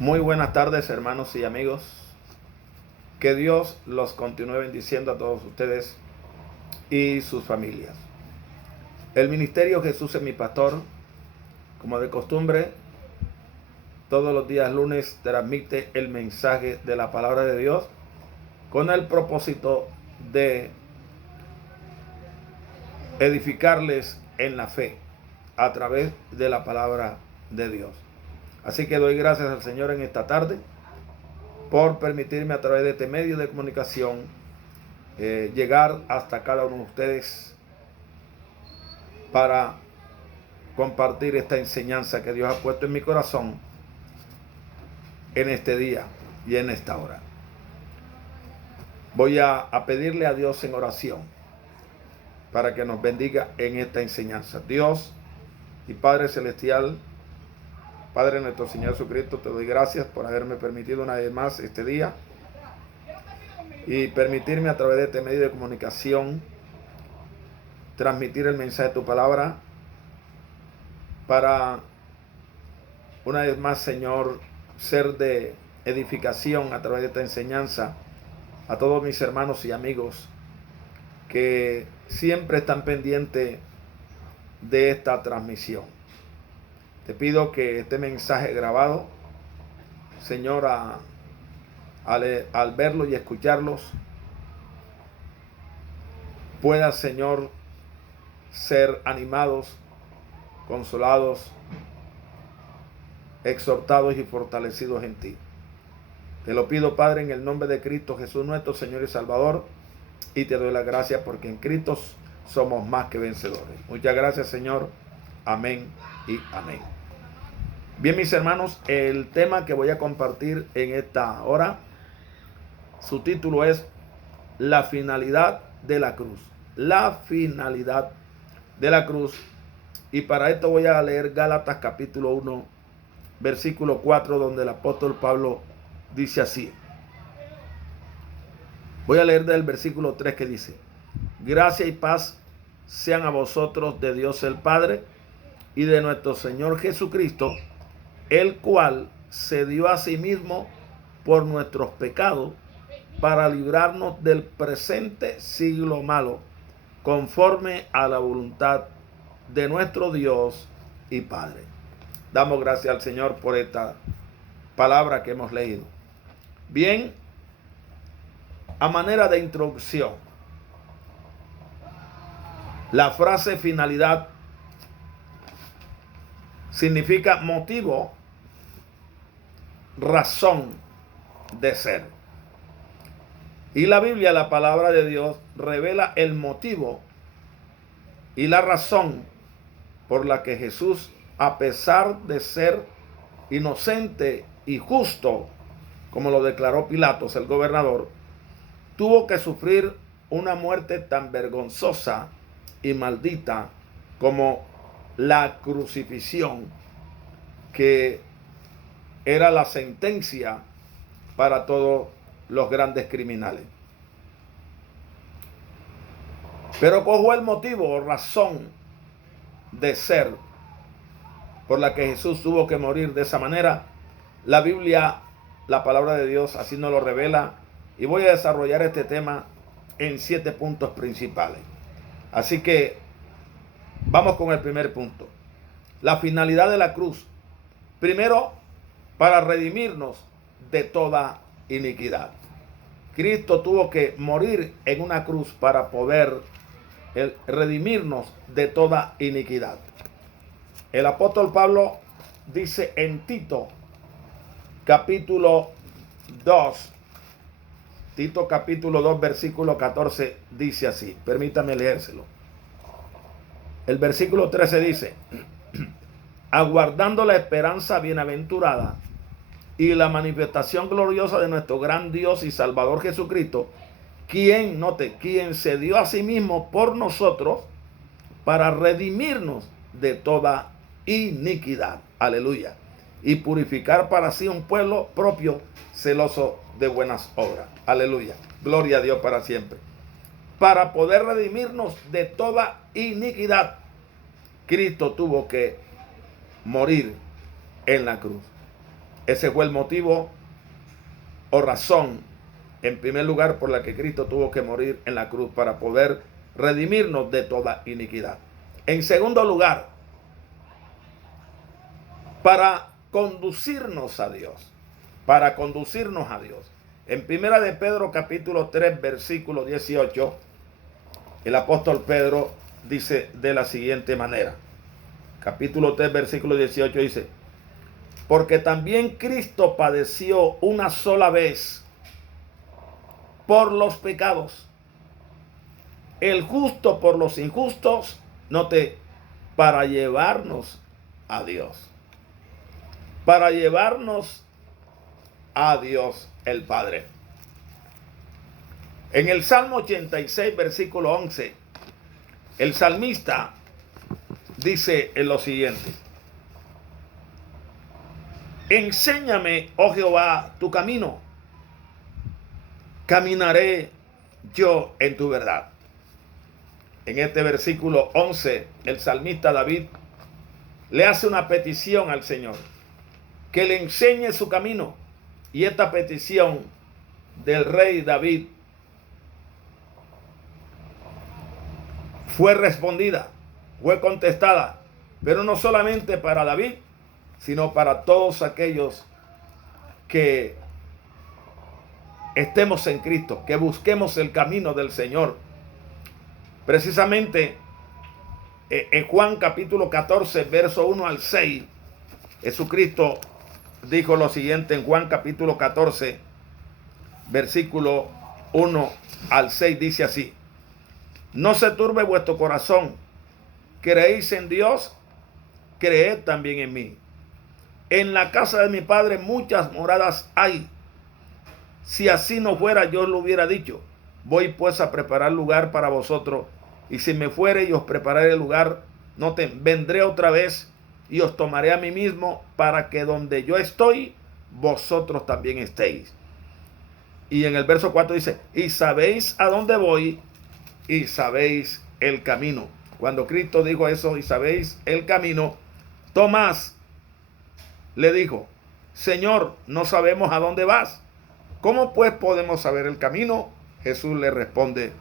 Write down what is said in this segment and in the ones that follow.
Muy buenas tardes, hermanos y amigos. Que Dios los continúe bendiciendo a todos ustedes y sus familias. El Ministerio Jesús es mi pastor, como de costumbre, todos los días lunes transmite el mensaje de la palabra de Dios con el propósito de edificarles en la fe a través de la palabra de Dios. Así que doy gracias al Señor en esta tarde por permitirme a través de este medio de comunicación llegar hasta cada uno de ustedes para compartir esta enseñanza que Dios ha puesto en mi corazón en este día y en esta hora. Voy a pedirle a Dios en oración para que nos bendiga en esta enseñanza. Dios y Padre Celestial, Padre nuestro Señor Jesucristo, te doy gracias por haberme permitido una vez más este día y permitirme a través de este medio de comunicación transmitir el mensaje de tu palabra para una vez más, Señor, ser de edificación a través de esta enseñanza a todos mis hermanos y amigos que siempre están pendientes de esta transmisión. Te pido que este mensaje grabado, Señor, al verlo y escucharlos, pueda, Señor, ser animados, consolados, exhortados y fortalecidos en ti. Te lo pido, Padre, en el nombre de Cristo Jesús, nuestro Señor y Salvador, y te doy la gracia porque en Cristo somos más que vencedores. Muchas gracias, Señor. Amén y amén. Bien, mis hermanos, el tema que voy a compartir en esta hora, su título es La finalidad de la cruz. La finalidad de la cruz. Y para esto voy a leer Gálatas capítulo 1, versículo 4, donde el apóstol Pablo dice así. Voy a leer del versículo 3 que dice: gracia y paz sean a vosotros de Dios el Padre y de nuestro Señor Jesucristo, el cual se dio a sí mismo por nuestros pecados para librarnos del presente siglo malo, conforme a la voluntad de nuestro Dios y Padre. Damos gracias al Señor por esta palabra que hemos leído. Bien, a manera de introducción, la frase finalidad significa motivo, razón de ser. Y la Biblia, la palabra de Dios, revela el motivo y la razón por la que Jesús, a pesar de ser inocente y justo, como lo declaró Pilatos, el gobernador, tuvo que sufrir una muerte tan vergonzosa y maldita como la crucifixión, que era la sentencia para todos los grandes criminales. Pero cojo el motivo o razón de ser por la que Jesús tuvo que morir de esa manera. La Biblia, la palabra de Dios, así nos lo revela, y voy a desarrollar este tema en 7 puntos principales. Así que vamos con el primer punto. La finalidad de la cruz. Primero, para redimirnos de toda iniquidad. Cristo tuvo que morir en una cruz para poder redimirnos de toda iniquidad. El apóstol Pablo dice en Tito capítulo 2, Tito capítulo 2 versículo 14 dice así, permítame leérselo. El versículo 13 dice: aguardando la esperanza bienaventurada y la manifestación gloriosa de nuestro gran Dios y Salvador Jesucristo, quien se dio a sí mismo por nosotros para redimirnos de toda iniquidad. Aleluya. Y purificar para sí un pueblo propio, celoso de buenas obras. Aleluya. Gloria a Dios para siempre. Para poder redimirnos de toda iniquidad, Cristo tuvo que morir en la cruz. Ese fue el motivo o razón, en primer lugar, por la que Cristo tuvo que morir en la cruz, para poder redimirnos de toda iniquidad. En segundo lugar, para conducirnos a Dios, para conducirnos a Dios. En primera de Pedro capítulo 3 versículo 18, el apóstol Pedro dice de la siguiente manera. Capítulo 3 versículo 18 dice: porque también Cristo padeció una sola vez por los pecados, el justo por los injustos, note, para llevarnos a Dios. Para llevarnos a Dios el Padre. En el Salmo 86, versículo 11, el salmista dice en lo siguiente: enséñame, oh Jehová, tu camino, caminaré yo en tu verdad. En este versículo 11, el salmista David le hace una petición al Señor, que le enseñe su camino. Y esta petición del rey David fue respondida, fue contestada, pero no solamente para David, sino para todos aquellos que estemos en Cristo, que busquemos el camino del Señor. Precisamente en Juan capítulo 14, verso 1 al 6, Jesucristo dijo lo siguiente en Juan capítulo 14, versículo 1 al 6, dice así: no se turbe vuestro corazón, creéis en Dios, creed también en mí. En la casa de mi Padre muchas moradas hay. Si así no fuera, yo lo hubiera dicho. Voy pues a preparar lugar para vosotros, y si me fuere y os prepararé el lugar, noten, vendré otra vez y os tomaré a mí mismo, para que donde yo estoy, vosotros también estéis. Y en el verso 4 dice: y sabéis a dónde voy, y sabéis el camino. Cuando Cristo dijo eso, y sabéis el camino, Tomás le dijo: Señor, no sabemos a dónde vas. ¿Cómo pues podemos saber el camino? Jesús le responde: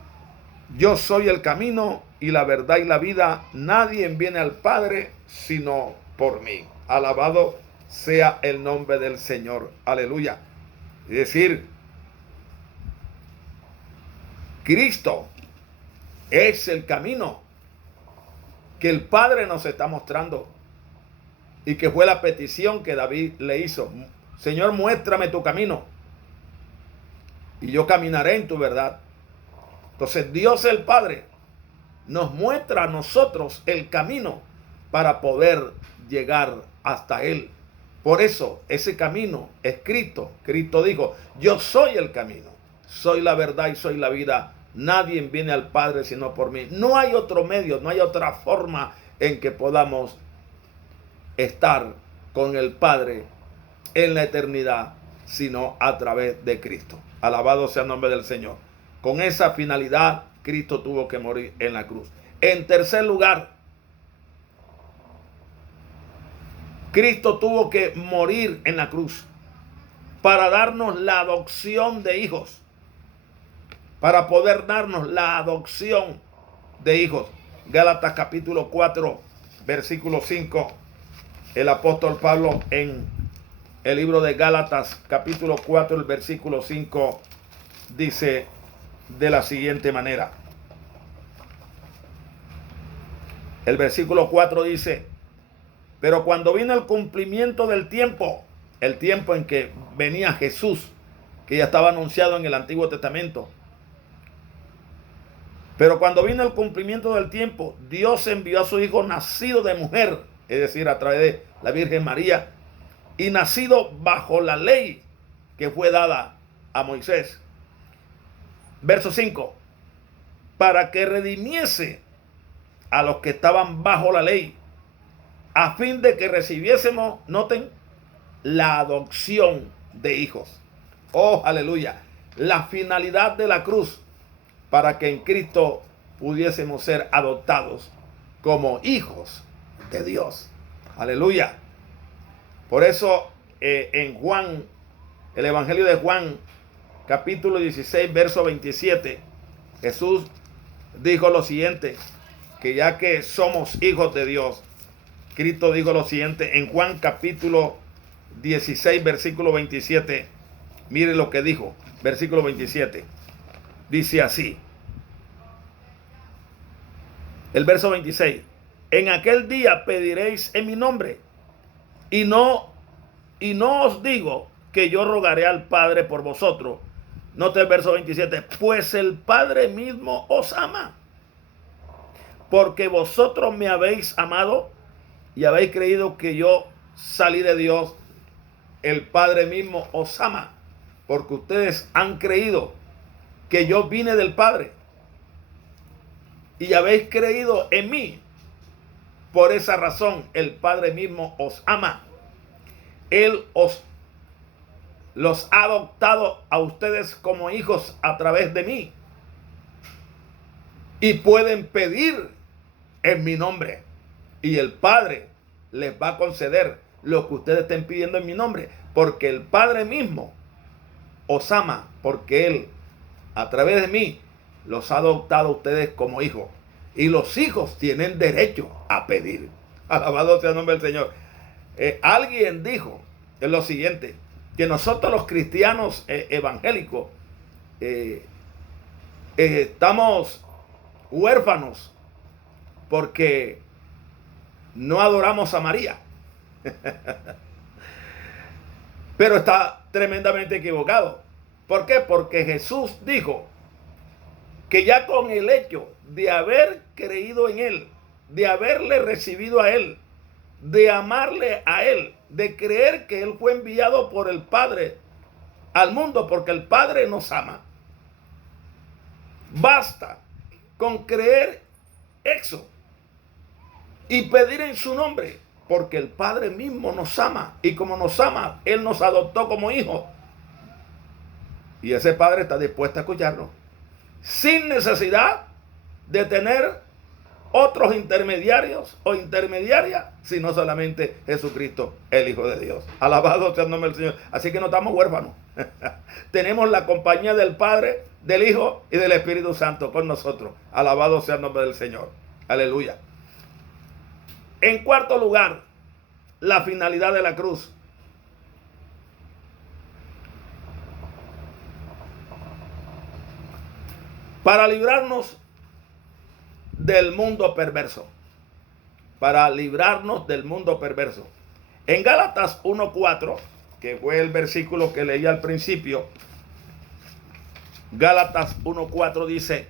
yo soy el camino y la verdad y la vida. Nadie viene al Padre sino por mí. Alabado sea el nombre del Señor. Aleluya. Es decir, Cristo es el camino que el Padre nos está mostrando, y que fue la petición que David le hizo: Señor, muéstrame tu camino y yo caminaré en tu verdad. Entonces Dios el Padre nos muestra a nosotros el camino para poder llegar hasta Él. Por eso ese camino es Cristo. Cristo dijo: yo soy el camino, soy la verdad y soy la vida. Nadie viene al Padre sino por mí. No hay otro medio, no hay otra forma en que podamos estar con el Padre en la eternidad, sino a través de Cristo. Alabado sea el nombre del Señor. Con esa finalidad, Cristo tuvo que morir en la cruz. En tercer lugar, Cristo tuvo que morir en la cruz para darnos la adopción de hijos. Para poder darnos la adopción de hijos. Gálatas capítulo 4, versículo 5. El apóstol Pablo en el libro de Gálatas capítulo 4, el versículo 5, dice de la siguiente manera. El versículo 4 dice: pero cuando vino el cumplimiento del tiempo, el tiempo en que venía Jesús, que ya estaba anunciado en el Antiguo Testamento, pero cuando vino el cumplimiento del tiempo, Dios envió a su Hijo nacido de mujer, es decir, a través de la Virgen María, y nacido bajo la ley que fue dada a Moisés. Verso 5: para que redimiese a los que estaban bajo la ley, a fin de que recibiésemos, noten, la adopción de hijos. Oh, aleluya. La finalidad de la cruz, para que en Cristo pudiésemos ser adoptados como hijos de Dios. Aleluya. Por eso en Juan, el Evangelio de Juan, capítulo 16, verso 27, Jesús dijo lo siguiente, que ya que somos hijos de Dios, Cristo dijo lo siguiente en Juan capítulo 16, versículo 27. Mire lo que dijo, versículo 27. Dice así, el verso 26. En aquel día pediréis en mi nombre, y no os digo que yo rogaré al Padre por vosotros. Note el verso 27. Pues el Padre mismo os ama, porque vosotros me habéis amado y habéis creído que yo salí de Dios. El Padre mismo os ama, porque ustedes han creído que yo vine del Padre y habéis creído en mí. Por esa razón el Padre mismo os ama. Él los ha adoptado a ustedes como hijos a través de mí. Y pueden pedir en mi nombre. Y el Padre les va a conceder lo que ustedes estén pidiendo en mi nombre. Porque el Padre mismo os ama. Porque Él, a través de mí, los ha adoptado a ustedes como hijos. Y los hijos tienen derecho a pedir. Alabado sea el nombre del Señor. Alguien dijo lo siguiente, que nosotros los cristianos evangélicos estamos huérfanos porque no adoramos a María. Pero está tremendamente equivocado. ¿Por qué? Porque Jesús dijo que ya con el hecho de haber creído en Él, de haberle recibido a Él, de amarle a Él, de creer que Él fue enviado por el Padre al mundo porque el Padre nos ama. Basta con creer eso y pedir en su nombre, porque el Padre mismo nos ama, y como nos ama, Él nos adoptó como hijos. Y ese Padre está dispuesto a escucharnos sin necesidad de tener otros intermediarios o intermediarias, sino solamente Jesucristo, el Hijo de Dios. Alabado sea el nombre del Señor. Así que no estamos huérfanos. Tenemos la compañía del Padre, del Hijo y del Espíritu Santo con nosotros. Alabado sea el nombre del Señor. Aleluya. En cuarto lugar, la finalidad de la cruz. Para librarnos del mundo perverso. Para librarnos del mundo perverso. En Gálatas 1:4, que fue el versículo que leí al principio, Gálatas 1:4 dice,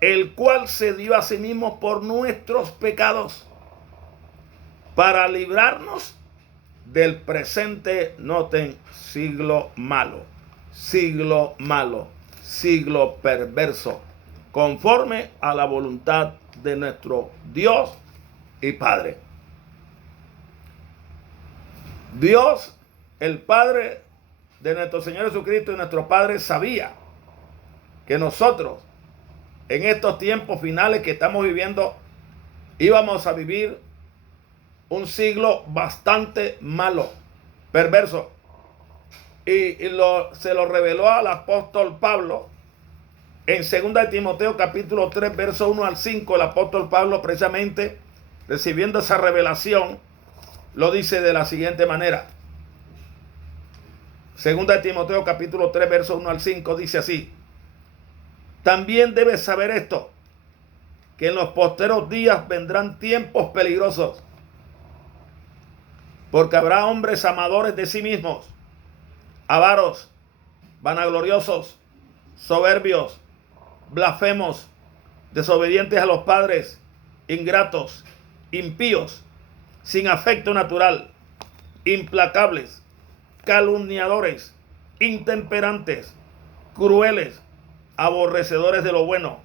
el cual se dio a sí mismo por nuestros pecados, para librarnos del presente, noten, siglo malo, siglo perverso, conforme a la voluntad de nuestro Dios y Padre. Dios, el Padre de nuestro Señor Jesucristo y nuestro Padre, sabía que nosotros, en estos tiempos finales que estamos viviendo, íbamos a vivir un siglo bastante malo, perverso. Y se lo reveló al apóstol Pablo en 2 Timoteo capítulo 3, verso 1 al 5. El apóstol Pablo, precisamente recibiendo esa revelación, lo dice de la siguiente manera. 2 Timoteo capítulo 3, verso 1 al 5 dice así: también debes saber esto, que en los posteros días vendrán tiempos peligrosos, porque habrá hombres amadores de sí mismos, avaros, vanagloriosos, soberbios, blasfemos, desobedientes a los padres, ingratos, impíos, sin afecto natural, implacables, calumniadores, intemperantes, crueles, aborrecedores de lo bueno,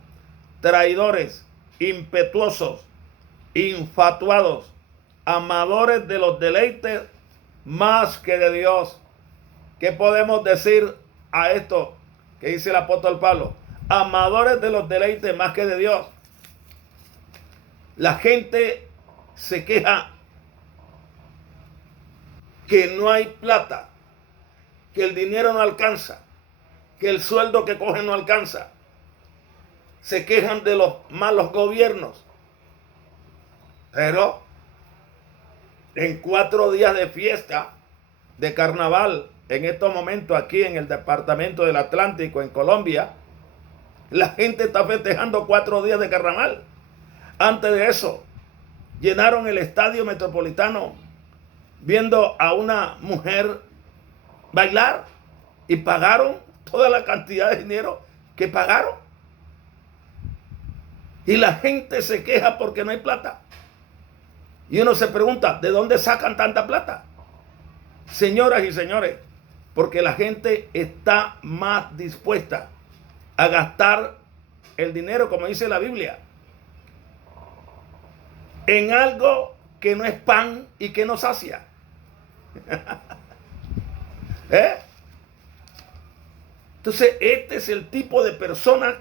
traidores, impetuosos, infatuados, amadores de los deleites más que de Dios. ¿Qué podemos decir a esto que dice el apóstol Pablo? Amadores de los deleites más que de Dios. La gente se queja que no hay plata, que el dinero no alcanza, que el sueldo que cogen no alcanza. Se quejan de los malos gobiernos. Pero en 4 días de fiesta, de carnaval, en estos momentos aquí en el departamento del Atlántico, en Colombia, la gente está festejando 4 días de carnaval. Antes de eso, llenaron el estadio metropolitano viendo a una mujer bailar y pagaron toda la cantidad de dinero que pagaron. Y la gente se queja porque no hay plata. Y uno se pregunta, ¿de dónde sacan tanta plata? Señoras y señores, porque la gente está más dispuesta a gastar el dinero, como dice la Biblia, en algo que no es pan y que no sacia. Entonces, este es el tipo de personas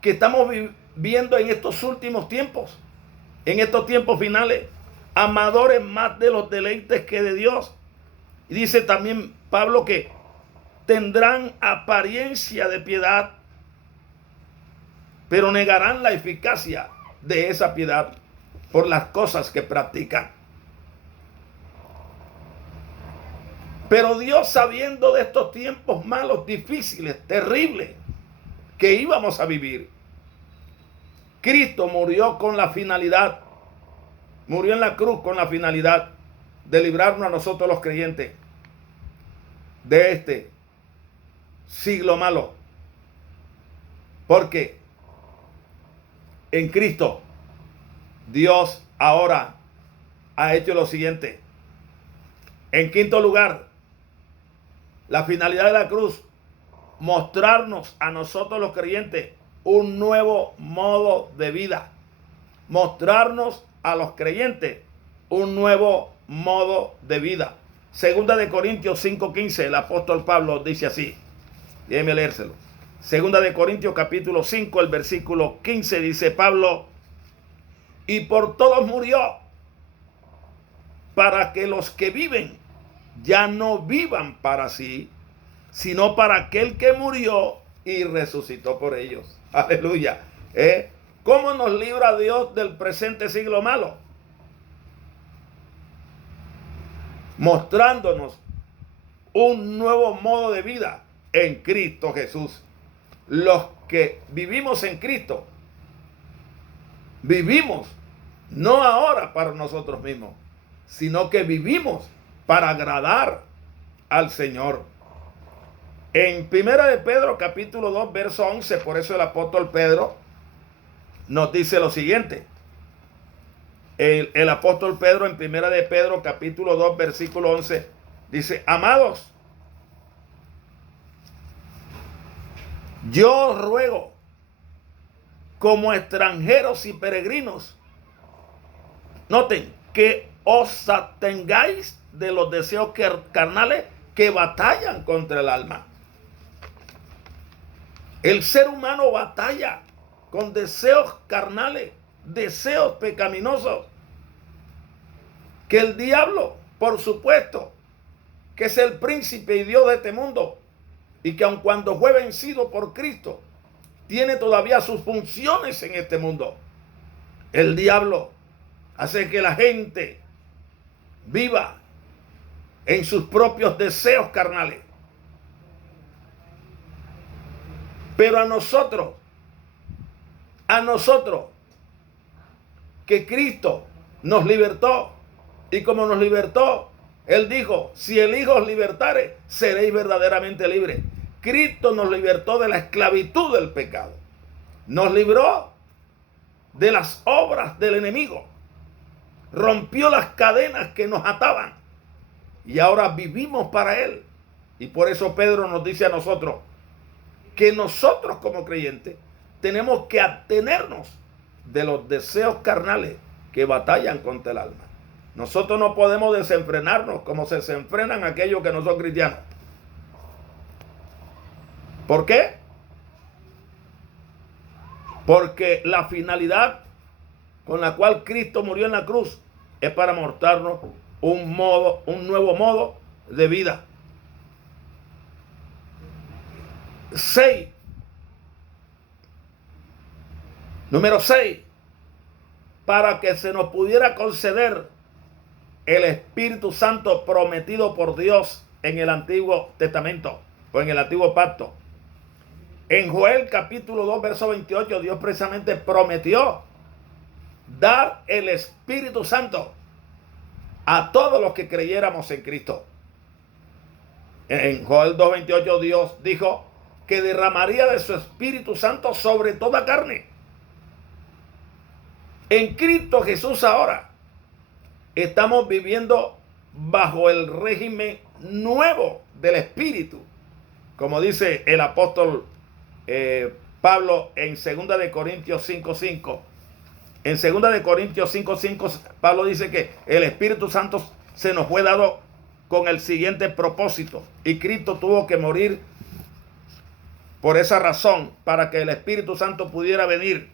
que estamos viviendo en estos últimos tiempos, en estos tiempos finales, amadores más de los deleites que de Dios. Y dice también Pablo que tendrán apariencia de piedad, pero negarán la eficacia de esa piedad por las cosas que practican. Pero Dios, sabiendo de estos tiempos malos, difíciles, terribles, que íbamos a vivir, Cristo murió con la finalidad, murió en la cruz con la finalidad de librarnos a nosotros los creyentes de este siglo malo. Porque en Cristo Dios ahora ha hecho lo siguiente. En quinto lugar, la finalidad de la cruz, mostrarnos a nosotros los creyentes un nuevo modo de vida. Mostrarnos a los creyentes un nuevo modo de vida. Segunda de Corintios 5:15, el apóstol Pablo dice así. Déjenme leérselo. Segunda de Corintios capítulo 5, el versículo 15, dice Pablo: y por todos murió, para que los que viven ya no vivan para sí, sino para aquel que murió y resucitó por ellos. Aleluya. ¿Cómo nos libra Dios del presente siglo malo? Mostrándonos un nuevo modo de vida en Cristo Jesús. Los que vivimos en Cristo, vivimos no ahora para nosotros mismos, sino que vivimos para agradar al Señor. En Primera de Pedro capítulo 2 verso 11, por eso el apóstol Pedro nos dice lo siguiente. El apóstol Pedro en Primera de Pedro capítulo 2 versículo 11 dice: amados, yo os ruego, como extranjeros y peregrinos, noten, que os abstengáis de los deseos carnales que batallan contra el alma. El ser humano batalla con deseos carnales, deseos pecaminosos, que el diablo, por supuesto, que es el príncipe y Dios de este mundo, y que aun cuando fue vencido por Cristo, tiene todavía sus funciones en este mundo. El diablo hace que la gente viva en sus propios deseos carnales. Pero a nosotros, que Cristo nos libertó, y como nos libertó, Él dijo: si el Hijo os libertare, seréis verdaderamente libres. Cristo nos libertó de la esclavitud del pecado. Nos libró de las obras del enemigo. Rompió las cadenas que nos ataban. Y ahora vivimos para Él. Y por eso Pedro nos dice a nosotros que nosotros como creyentes tenemos que abstenernos de los deseos carnales que batallan contra el alma. Nosotros no podemos desenfrenarnos como se desenfrenan aquellos que no son cristianos. ¿Por qué? Porque la finalidad con la cual Cristo murió en la cruz es para mostrarnos un nuevo modo de vida. 6. Número 6. Para que se nos pudiera conceder el Espíritu Santo prometido por Dios en el Antiguo Testamento o en el Antiguo Pacto. En Joel capítulo 2, verso 28, Dios precisamente prometió dar el Espíritu Santo a todos los que creyéramos en Cristo. En Joel 2:28 Dios dijo que derramaría de su Espíritu Santo sobre toda carne. En Cristo Jesús ahora estamos viviendo bajo el régimen nuevo del Espíritu, como dice el apóstol Pablo en 2 de Corintios 5:5. En 2 de Corintios 5:5 Pablo dice que el Espíritu Santo se nos fue dado con el siguiente propósito, y Cristo tuvo que morir por esa razón, para que el Espíritu Santo pudiera venir.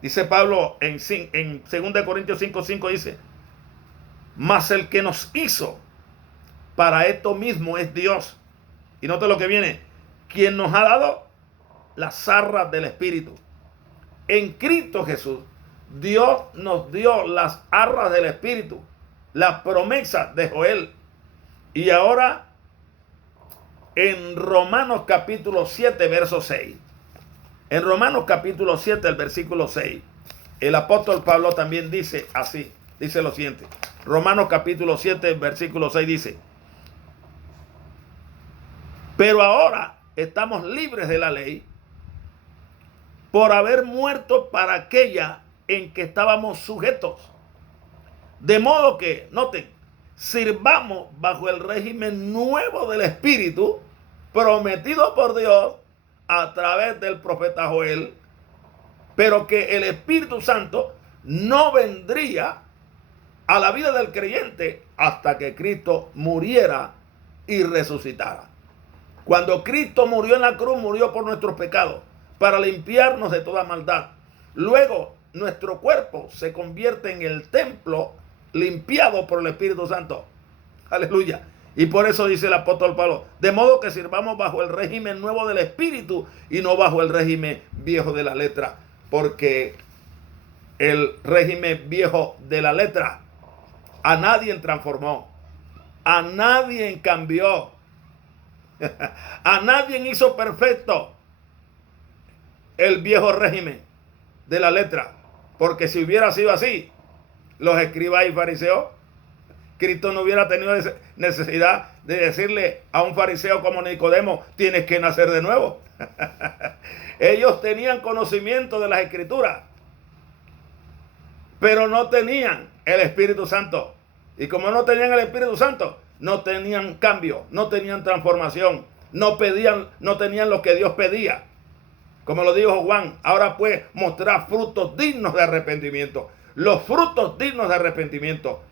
Dice Pablo en 2 de Corintios 5:5, dice: mas el que nos hizo para esto mismo es Dios. Y nota lo que viene: quien nos ha dado las arras del Espíritu. En Cristo Jesús, Dios nos dio las arras del Espíritu, las promesas de Joel. Y ahora en Romanos capítulo 7, verso 6. En Romanos capítulo 7, el versículo 6, el apóstol Pablo también dice así, dice lo siguiente. Romanos capítulo 7, versículo 6 dice: pero ahora estamos libres de la ley por haber muerto para aquella en que estábamos sujetos. De modo que, noten, sirvamos bajo el régimen nuevo del Espíritu prometido por Dios a través del profeta Joel, pero que el Espíritu Santo no vendría a la vida del creyente hasta que Cristo muriera y resucitara. Cuando Cristo murió en la cruz, murió por nuestros pecados, para limpiarnos de toda maldad. Luego, nuestro cuerpo se convierte en el templo limpiado por el Espíritu Santo. Aleluya. Y por eso dice el apóstol Pablo: de modo que sirvamos bajo el régimen nuevo del Espíritu y no bajo el régimen viejo de la letra. Porque el régimen viejo de la letra a nadie transformó, a nadie cambió, a nadie hizo perfecto el viejo régimen de la letra. Porque si hubiera sido así, los escribas y fariseos, Cristo no hubiera tenido necesidad de decirle a un fariseo como Nicodemo: tienes que nacer de nuevo. Ellos tenían conocimiento de las Escrituras, pero no tenían el Espíritu Santo. Y como no tenían el Espíritu Santo, no tenían cambio, no tenían transformación, no tenían lo que Dios pedía. Como lo dijo Juan: ahora pues mostrar frutos dignos de arrepentimiento. Los frutos dignos de arrepentimiento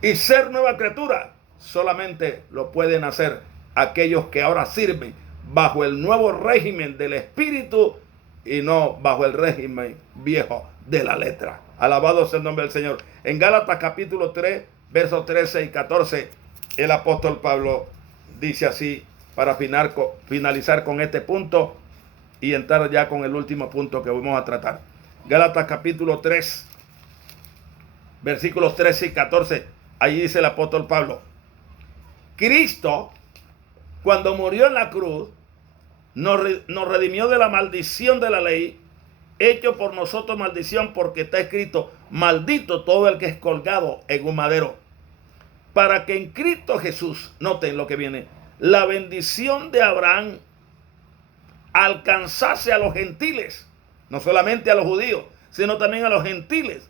y ser nueva criatura solamente lo pueden hacer aquellos que ahora sirven bajo el nuevo régimen del Espíritu y no bajo el régimen viejo de la letra. Alabado sea el nombre del Señor. En Gálatas capítulo 3, versos 13 y 14, el apóstol Pablo dice así, para finalizar con este punto y entrar ya con el último punto que vamos a tratar. Gálatas capítulo 3, versículos 13 y 14. Allí dice el apóstol Pablo: Cristo, cuando murió en la cruz, nos redimió de la maldición de la ley, hecho por nosotros maldición, porque está escrito: maldito todo el que es colgado en un madero. Para que en Cristo Jesús, noten lo que viene, la bendición de Abraham alcanzase a los gentiles, no solamente a los judíos, sino también a los gentiles,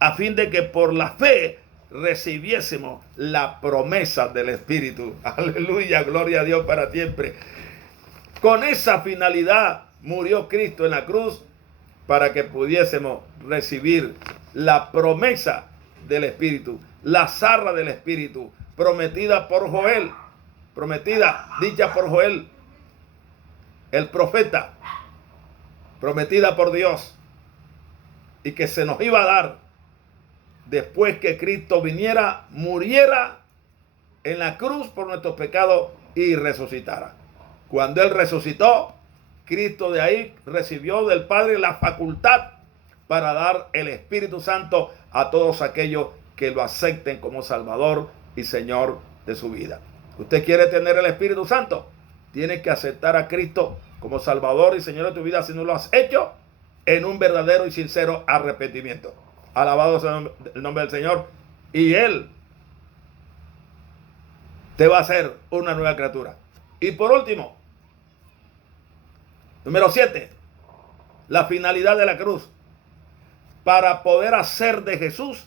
a fin de que por la fe recibiésemos la promesa del Espíritu. Aleluya, gloria a Dios para siempre. Con esa finalidad murió Cristo en la cruz, para que pudiésemos recibir la promesa del Espíritu, la zarra del Espíritu, prometida por Joel, dicha por Joel, el profeta, prometida por Dios, y que se nos iba a dar después que Cristo viniera, muriera en la cruz por nuestros pecados y resucitara. Cuando Él resucitó, Cristo de ahí recibió del Padre la facultad para dar el Espíritu Santo a todos aquellos que lo acepten como Salvador y Señor de su vida. ¿Usted quiere tener el Espíritu Santo? Tiene que aceptar a Cristo como Salvador y Señor de tu vida si no lo has hecho en un verdadero y sincero arrepentimiento. Alabado sea el nombre del Señor. Y Él te va a hacer una nueva criatura. Y por último, número 7, la finalidad de la cruz. Para poder hacer de Jesús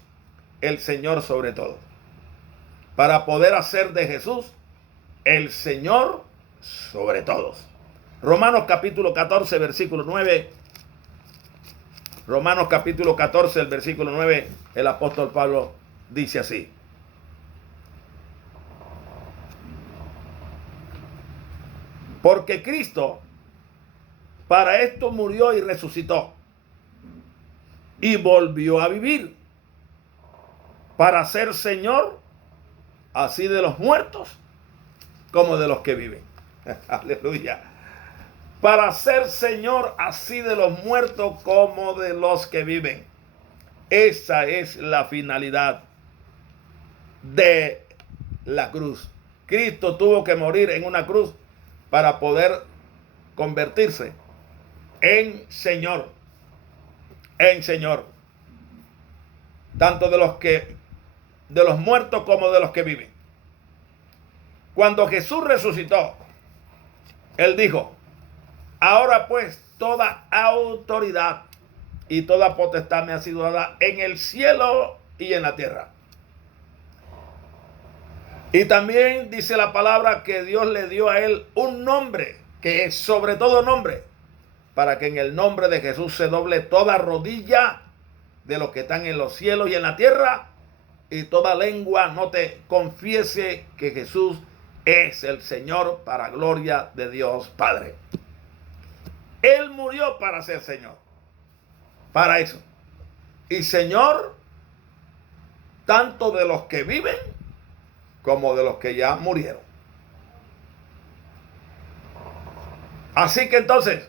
el Señor sobre todo. Para poder hacer de Jesús el Señor sobre todos. Romanos capítulo 14, versículo 9. Romanos capítulo 14, el versículo 9, el apóstol Pablo dice así. Porque Cristo para esto murió y resucitó y volvió a vivir para ser Señor así de los muertos como de los que viven. Aleluya. Para ser Señor así de los muertos como de los que viven. Esa es la finalidad de la cruz. Cristo tuvo que morir en una cruz para poder convertirse en Señor. En Señor. Tanto de los muertos como de los que viven. Cuando Jesús resucitó, Él dijo: ahora pues toda autoridad y toda potestad me ha sido dada en el cielo y en la tierra. Y también dice la palabra que Dios le dio a Él un nombre, que es sobre todo nombre, para que en el nombre de Jesús se doble toda rodilla de los que están en los cielos y en la tierra, y toda lengua no te confiese que Jesús es el Señor, para gloria de Dios Padre. Él murió para ser Señor. Para eso. Y Señor, tanto de los que viven como de los que ya murieron. Así que entonces,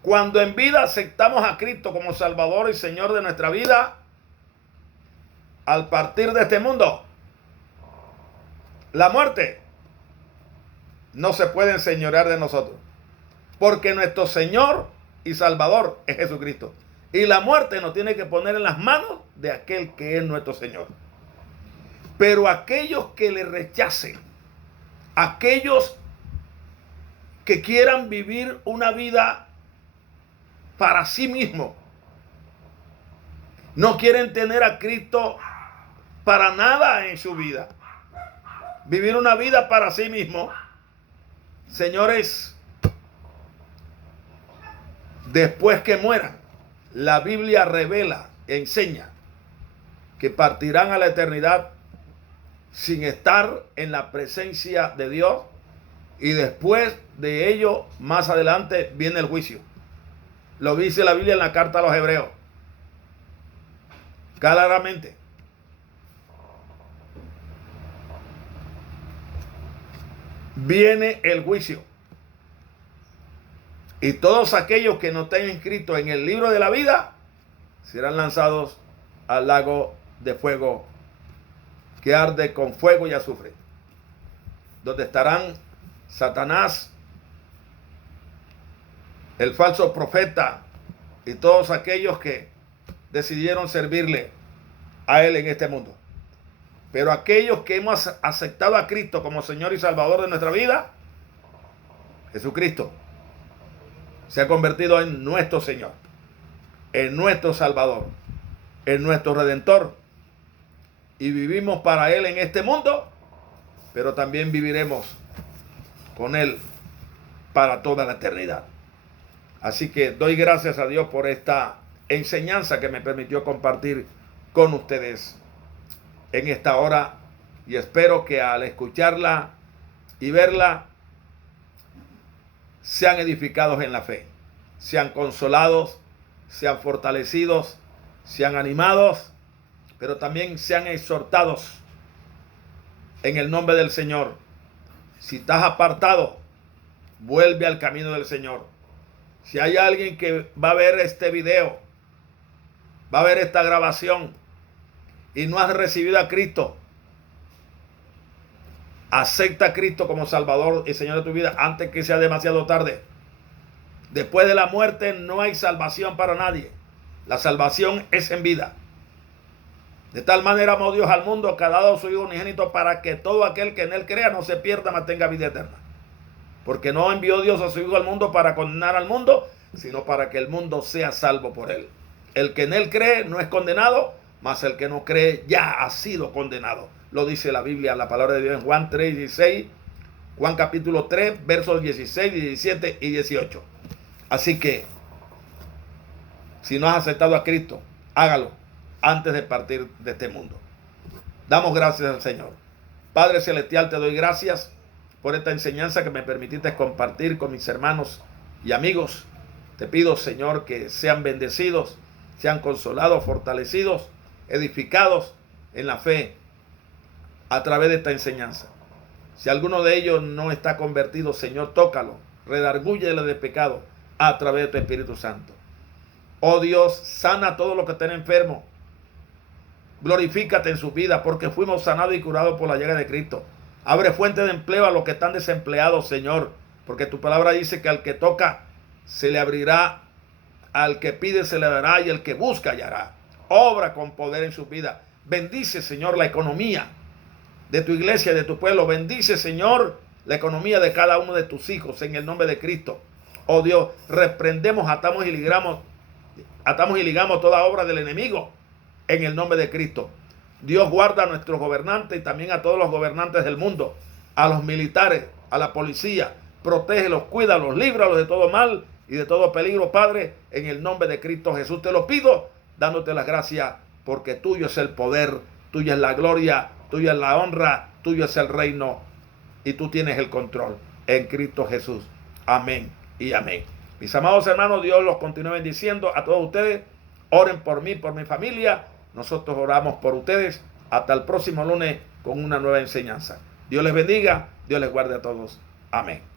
cuando en vida aceptamos a Cristo como Salvador y Señor de nuestra vida, al partir de este mundo, la muerte no se puede enseñorear de nosotros. Porque nuestro Señor y Salvador es Jesucristo. Y la muerte nos tiene que poner en las manos de aquel que es nuestro Señor. Pero aquellos que le rechacen, aquellos que quieran vivir una vida para sí mismo, no quieren tener a Cristo para nada en su vida, vivir una vida para sí mismo, señores, después que mueran, la Biblia revela, enseña que partirán a la eternidad sin estar en la presencia de Dios, y después de ello, más adelante, viene el juicio. Lo dice la Biblia en la carta a los Hebreos, claramente. Viene el juicio. Y todos aquellos que no estén inscritos en el libro de la vida serán lanzados al lago de fuego que arde con fuego y azufre, donde estarán Satanás, el falso profeta y todos aquellos que decidieron servirle a él en este mundo. Pero aquellos que hemos aceptado a Cristo como Señor y Salvador de nuestra vida, Jesucristo se ha convertido en nuestro Señor, en nuestro Salvador, en nuestro Redentor, y vivimos para Él en este mundo, pero también viviremos con Él para toda la eternidad. Así que doy gracias a Dios por esta enseñanza que me permitió compartir con ustedes en esta hora, y espero que al escucharla y verla sean edificados en la fe, sean consolados, sean fortalecidos sean animados, pero también sean exhortados en el nombre del Señor. Si estás apartado, vuelve al camino del Señor. Si hay alguien que va a ver este video, va a ver esta grabación y no has recibido a Cristo, acepta a Cristo como Salvador y Señor de tu vida antes que sea demasiado tarde. Después de la muerte no hay salvación para nadie. La salvación es en vida. De tal manera amó Dios al mundo que ha dado a su Hijo unigénito para que todo aquel que en él crea no se pierda, mas tenga vida eterna. Porque no envió Dios a su Hijo al mundo para condenar al mundo, sino para que el mundo sea salvo por él. El que en él cree no es condenado, mas el que no cree ya ha sido condenado. Lo dice la Biblia, la palabra de Dios en Juan 3:16, Juan capítulo 3, versos 16, 17 y 18. Así que, si no has aceptado a Cristo, hágalo antes de partir de este mundo. Damos gracias al Señor. Padre Celestial, te doy gracias por esta enseñanza que me permitiste compartir con mis hermanos y amigos. Te pido, Señor, que sean bendecidos, sean consolados, fortalecidos, edificados en la fe a través de esta enseñanza. Si alguno de ellos no está convertido, Señor, tócalo, redargúyele de pecado a través de tu Espíritu Santo. Oh Dios, sana a todos los que estén enfermos. Glorifícate en su vida, porque fuimos sanados y curados por la llaga de Cristo. Abre fuente de empleo a los que están desempleados, Señor, porque tu palabra dice que al que toca se le abrirá, al que pide se le dará y el que busca hallará. Obra con poder en su vida. Bendice, Señor, la economía de tu iglesia, de tu pueblo. Bendice, Señor, la economía de cada uno de tus hijos en el nombre de Cristo. Oh Dios, reprendemos, atamos y ligamos toda obra del enemigo en el nombre de Cristo. Dios guarda a nuestros gobernantes y también a todos los gobernantes del mundo, a los militares, a la policía. Protégelos, cuídalos, líbralos de todo mal y de todo peligro, Padre, en el nombre de Cristo Jesús. Te lo pido, dándote las gracias, porque tuyo es el poder, tuya es la gloria, tuya es la honra, tuyo es el reino y tú tienes el control en Cristo Jesús. Amén y amén. Mis amados hermanos, Dios los continúe bendiciendo a todos ustedes. Oren por mí, por mi familia. Nosotros oramos por ustedes. Hasta el próximo lunes con una nueva enseñanza. Dios les bendiga. Dios les guarde a todos. Amén.